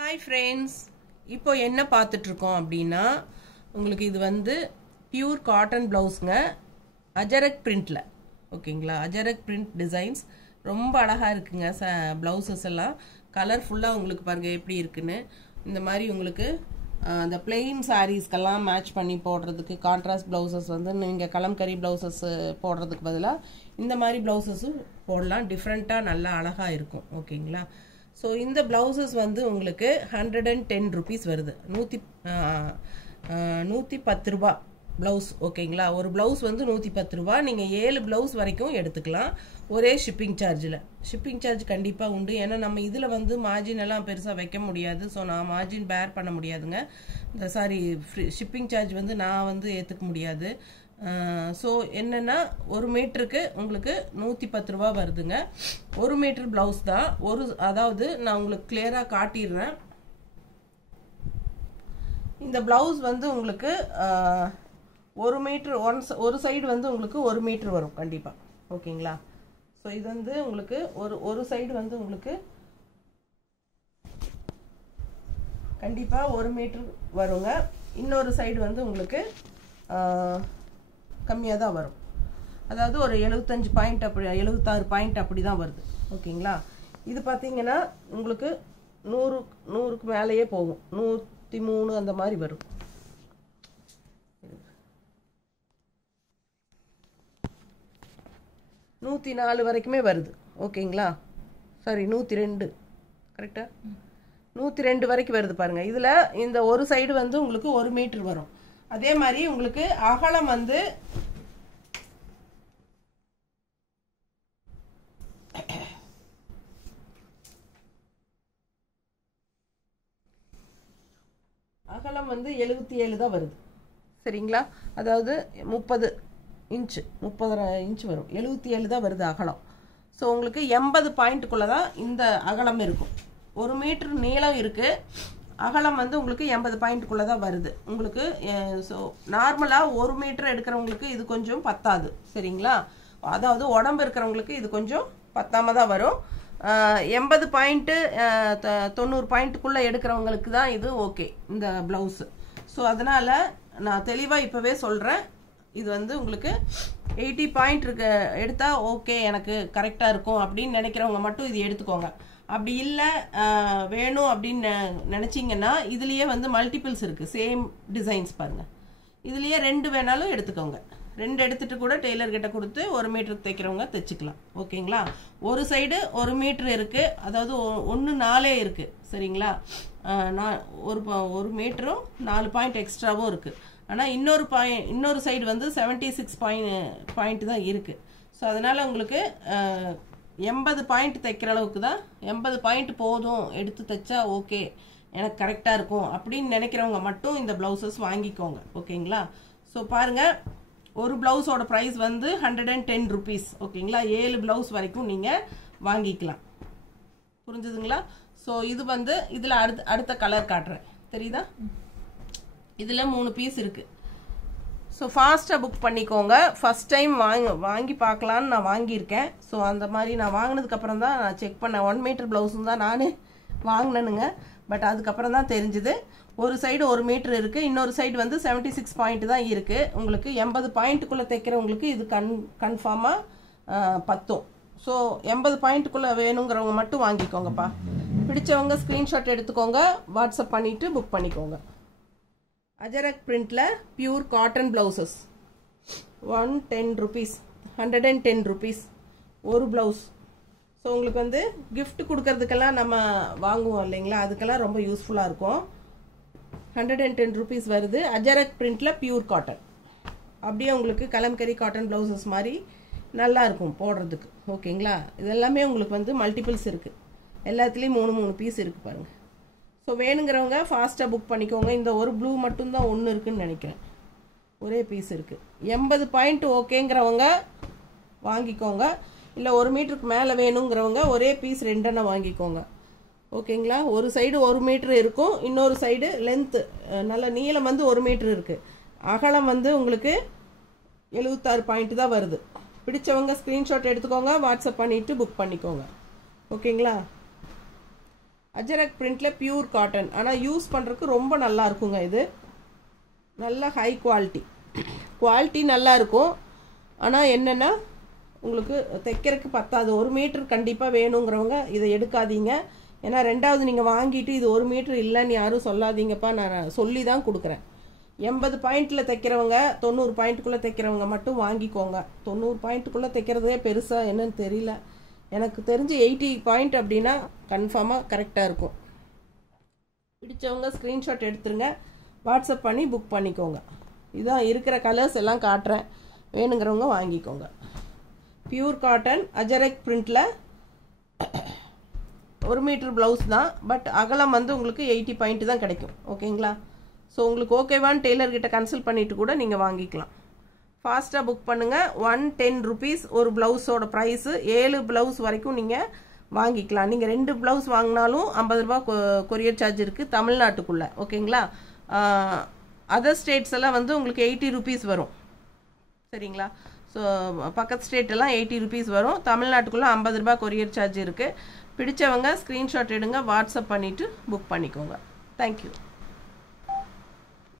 Hi friends, இப்போ என்ன பார்த்துட்ருக்கோம் அப்படின்னா, உங்களுக்கு இது வந்து பியூர் காட்டன் ப்ளவுஸுங்க, அஜரக் பிரிண்டில். ஓகேங்களா, அஜரக் பிரிண்ட் டிசைன்ஸ் ரொம்ப அழகாக இருக்குங்க. ப்ளவுசஸ் எல்லாம் கலர்ஃபுல்லாக உங்களுக்கு பாருங்கள் எப்படி இருக்குன்னு. இந்த மாதிரி உங்களுக்கு அந்த பிளெயின் சாரீஸ்க்கெல்லாம் மேட்ச் பண்ணி போடுறதுக்கு கான்ட்ராஸ்ட் ப்ளவுசஸ் வந்து நீங்கள் கலம்கரி ப்ளவுசஸ் போடுறதுக்கு பதிலாக இந்த மாதிரி ப்ளவுசஸும் போடலாம். டிஃப்ரெண்ட்டாக நல்லா அழகாக இருக்கும். ஓகேங்களா, ஸோ இந்த ப்ளவுசஸ் வந்து உங்களுக்கு 110 rupees வருது. 110 ரூபா ப்ளவுஸ். ஓகேங்களா, ஒரு ப்ளவுஸ் வந்து 110 ரூபா. நீங்கள் 7 ப்ளவுஸ் வரைக்கும் எடுத்துக்கலாம் ஒரே ஷிப்பிங் சார்ஜில். ஷிப்பிங் சார்ஜ் கண்டிப்பாக உண்டு. ஏன்னா நம்ம இதில் வந்து மார்ஜின் எல்லாம் பெருசாக வைக்க முடியாது. ஸோ நான் மார்ஜின் பேர் பண்ண முடியாதுங்க. சாரி, ஷிப்பிங் சார்ஜ் வந்து நான் வந்து ஏற்றுக்க முடியாது. ஸோ என்னென்னா, ஒரு மீட்டருக்கு உங்களுக்கு 110 ரூபா வருதுங்க. ஒரு மீட்டர் ப்ளவுஸ் தான். அதாவது நான் உங்களுக்கு கிளியராக காட்டிடுறேன். இந்த ப்ளவுஸ் வந்து உங்களுக்கு 1 மீட்டர் ஒரு சைடு வந்து உங்களுக்கு 1 மீட்டர் வரும் கண்டிப்பாக. ஓகேங்களா, ஸோ இது வந்து உங்களுக்கு ஒரு சைடு வந்து உங்களுக்கு கண்டிப்பாக 1 மீட்டர் வருங்க. இன்னொரு சைடு வந்து உங்களுக்கு கம்மியாக தான் வரும். அதாவது ஒரு 75 பாயிண்ட் அப்படி 76 பாயிண்ட் அப்படி தான் வருது. ஓகேங்களா, இது பார்த்தீங்கன்னா உங்களுக்கு 100க்கு மேலேயே போகும். 103 அந்த மாதிரி வரும். 104 வரைக்குமே வருது. ஓகேங்களா, சாரி 102, கரெக்டா 102 வரைக்கும் வருது பாருங்க. இதில் இந்த ஒரு சைடு வந்து உங்களுக்கு 1 மீட்டர் வரும். அதே மாதிரி உங்களுக்கு அகலம் வந்து அகலம் வந்து 77 தான் வருது. சரிங்களா, அதாவது 30 இன்ச் வரும். 77 தான் வருது அகலம். ஸோ உங்களுக்கு 80 பாயிண்ட்டுக்குள்ளே தான் இந்த அகலம் இருக்கும். 1 மீட்டர் நீளம் இருக்குது, அகலம் வந்து உங்களுக்கு 80 பாயிண்ட்டுக்குள்ளே தான் வருது உங்களுக்கு. ஸோ நார்மலாக 1 மீட்டர் எடுக்கிறவங்களுக்கு இது கொஞ்சம் பத்தாது. சரிங்களா, அதாவது உடம்பு இருக்கிறவங்களுக்கு இது கொஞ்சம் பத்தாம தான் வரும். 80 பாயிண்ட்டு 90 பாயிண்ட்டுக்குள்ளே எடுக்கிறவங்களுக்கு தான் இது ஓகே இந்த ப்ளவுஸு. ஸோ அதனால் நான் தெளிவாக இப்போவே சொல்கிறேன், இது வந்து உங்களுக்கு 80 பாயிண்ட் எடுத்தால் ஓகே, எனக்கு கரெக்டாக இருக்கும் அப்படின்னு நினைக்கிறவங்க மட்டும் இது எடுத்துக்கோங்க. அப்படி இல்லை வேணும் அப்படின்னு நினச்சிங்கன்னா இதுலேயே வந்து மல்டிபிள்ஸ் இருக்குது. சேம் டிசைன்ஸ் பாருங்கள், இதுலேயே 2 வேணாலும் எடுத்துக்கோங்க. 2 எடுத்துகிட்டு கூட டெய்லர்கிட்ட கொடுத்து 1 மீட்டருக்கு தைக்கிறவங்க தைச்சிக்கலாம். ஓகேங்களா, ஒரு சைடு 1 மீட்ரு இருக்குது, அதாவது 1.4 இருக்குது. சரிங்களா, ஒரு மீட்டரும் 4 பாயிண்ட் எக்ஸ்ட்ராவும் இருக்குது. ஆனால் இன்னொரு சைடு வந்து 76 பாயிண்ட் தான் இருக்குது. ஸோ அதனால் உங்களுக்கு 80 பாயிண்ட் தைக்கிற அளவுக்கு தான், 80 பாயிண்ட் போதும் எடுத்து தைச்சா ஓகே எனக்கு கரெக்டாக இருக்கும் அப்படின்னு நினைக்கிறவங்க மட்டும் இந்த ப்ளவுசஸ் வாங்கிக்கோங்க. ஓகேங்களா, ஸோ பாருங்கள், ஒரு ப்ளவுஸோட ப்ரைஸ் வந்து 110 rupees. ஓகேங்களா, 7 ப்ளவுஸ் வரைக்கும் நீங்கள் வாங்கிக்கலாம். புரிஞ்சுதுங்களா? ஸோ இது வந்து இதில் அடுத்த கலர் காட்டுறேன், தெரியுதா? இதில் 3 பீஸ் இருக்குது. ஸோ ஃபாஸ்ட்டாக புக் பண்ணிக்கோங்க. ஃபஸ்ட் டைம் வாங்கி பார்க்கலான்னு நான் வாங்கியிருக்கேன். ஸோ அந்த மாதிரி நான் வாங்கினதுக்கப்புறம் தான் நான் செக் பண்ணேன். 1 மீட்டர் ப்ளவுஸும் தான் நான் வாங்கினேனுங்க. பட் அதுக்கப்புறம் தான் தெரிஞ்சுது ஒரு சைடு 1 மீட்டர் இருக்குது, இன்னொரு சைடு வந்து 76 பாயிண்ட் தான் இருக்குது. உங்களுக்கு 80 பாயிண்ட்டுக்குள்ளே தைக்கிறவங்களுக்கு இது கன்ஃபார்மாக பத்தும். ஸோ 80 பாயிண்ட்டுக்குள்ளே வேணுங்கிறவங்க மட்டும் வாங்கிக்கோங்கப்பா. பிடிச்சவங்க ஸ்க்ரீன்ஷாட் எடுத்துக்கோங்க, வாட்ஸ்அப் பண்ணிவிட்டு புக் பண்ணிக்கோங்க. அஜரக் பிரிண்டில் pure cotton blouses 110 rupees, 110 rupees ஒரு ப்ளவுஸ். ஸோ உங்களுக்கு வந்து கிஃப்ட் கொடுக்கறதுக்கெல்லாம் நம்ம வாங்குவோம் இல்லைங்களா, அதுக்கெல்லாம் ரொம்ப யூஸ்ஃபுல்லாக இருக்கும். 110 rupees வருது. அஜரக் பிரிண்டில் பியூர் காட்டன். அப்படியே உங்களுக்கு கலம்கரி காட்டன் ப்ளவுசஸ் மாதிரி நல்லா இருக்கும் போடுறதுக்கு. ஓகேங்களா, இதெல்லாமே உங்களுக்கு வந்து மல்டிபிள்ஸ் இருக்குது. எல்லாத்துலேயும் 3 பீஸ் இருக்குது பாருங்கள். ஸோ வேணுங்கிறவங்க ஃபாஸ்ட்டாக புக் பண்ணிக்கோங்க. இந்த ஒரு ப்ளூ மட்டும்தான் ஒன்று இருக்குதுன்னு நினைக்கிறேன், ஒரே பீஸ் இருக்குது. 80 பாயிண்ட் ஓகேங்கிறவங்க வாங்கிக்கோங்க. இல்லை 1 மீட்டருக்கு மேலே வேணுங்கிறவங்க ஒரே பீஸ் 2 வாங்கிக்கோங்க. ஓகேங்களா, ஒரு சைடு 1 மீட்டர் இருக்கும், இன்னொரு சைடு லென்த்து நல்ல நீளம் வந்து 1 மீட்டர் இருக்குது. அகலம் வந்து உங்களுக்கு 76 பாயிண்ட் தான் வருது. பிடிச்சவங்க ஸ்க்ரீன்ஷாட் எடுத்துக்கோங்க, வாட்ஸ்அப் பண்ணிவிட்டு புக் பண்ணிக்கோங்க. ஓகேங்களா, அஜரக் பிரிண்டில் பியூர் காட்டன். ஆனால் யூஸ் பண்ணுறதுக்கு ரொம்ப நல்லா இருக்குங்க. இது நல்ல ஹை குவாலிட்டி நல்லா இருக்கும். ஆனால் என்னென்னா உங்களுக்கு தைக்கிறதுக்கு பத்தாது. 1 மீட்டர் கண்டிப்பாக வேணுங்கிறவங்க இதை எடுக்காதீங்க. ஏன்னா ரெண்டாவது நீங்கள் வாங்கிட்டு இது 1 மீட்டர் இல்லைன்னு யாரும் சொல்லாதீங்கப்பா, நான் சொல்லி தான் கொடுக்குறேன். 80 பாயிண்டில் தைக்கிறவங்க 90 பாயிண்ட்டுக்குள்ளே தைக்கிறவங்க மட்டும் வாங்கிக்கோங்க. 90 பாயிண்ட்டுக்குள்ளே தைக்கிறதே பெருசாக என்னன்னு தெரியல. எனக்கு தெரிஞ்சு 80 பாயிண்ட் அப்படின்னா கன்ஃபார்மாக கரெக்டாக இருக்கும். பிடிச்சவங்க ஸ்க்ரீன்ஷாட் எடுத்துருங்க, வாட்ஸ்அப் பண்ணி புக் பண்ணிக்கோங்க. இதான் இருக்கிற கலர்ஸ் எல்லாம் காட்டுறேன், வேணுங்கிறவங்க வாங்கிக்கோங்க. Pure cotton Ajrak பிரிண்டில் 1 metre blouse தான். பட் அகலம் வந்து உங்களுக்கு 80 பாயிண்ட் தான் கிடைக்கும். ஓகேங்களா? ஸோ உங்களுக்கு ஓகேவான்னு டெய்லர்கிட்ட கன்சல்ட் பண்ணிவிட்டு கூட நீங்கள் வாங்கிக்கலாம். ஃபாஸ்ட்டாக புக் பண்ணுங்கள். 110 rupees ஒரு ப்ளவுஸோட ப்ரைஸு. 7 ப்ளவுஸ் வரைக்கும் நீங்கள் வாங்கிக்கலாம். நீங்கள் 2 ப்ளவுஸ் வாங்கினாலும் 50 ரூபா கொரியர் சார்ஜ் இருக்குது தமிழ்நாட்டுக்குள்ளே. ஓகேங்களா? அதர் ஸ்டேட்ஸ் எல்லாம் வந்து உங்களுக்கு 80 rupees வரும். சரிங்களா? ஸோ பக்கத்து ஸ்டேட்டெல்லாம் 80 rupees வரும். தமிழ்நாட்டுக்குள்ளே 50 ரூபா கொரியர் சார்ஜ் இருக்குது. பிடிச்சவங்க ஸ்க்ரீன்ஷாட் எடுங்க, வாட்ஸ்அப் பண்ணிவிட்டு புக் பண்ணிக்கோங்க. தேங்க்யூ.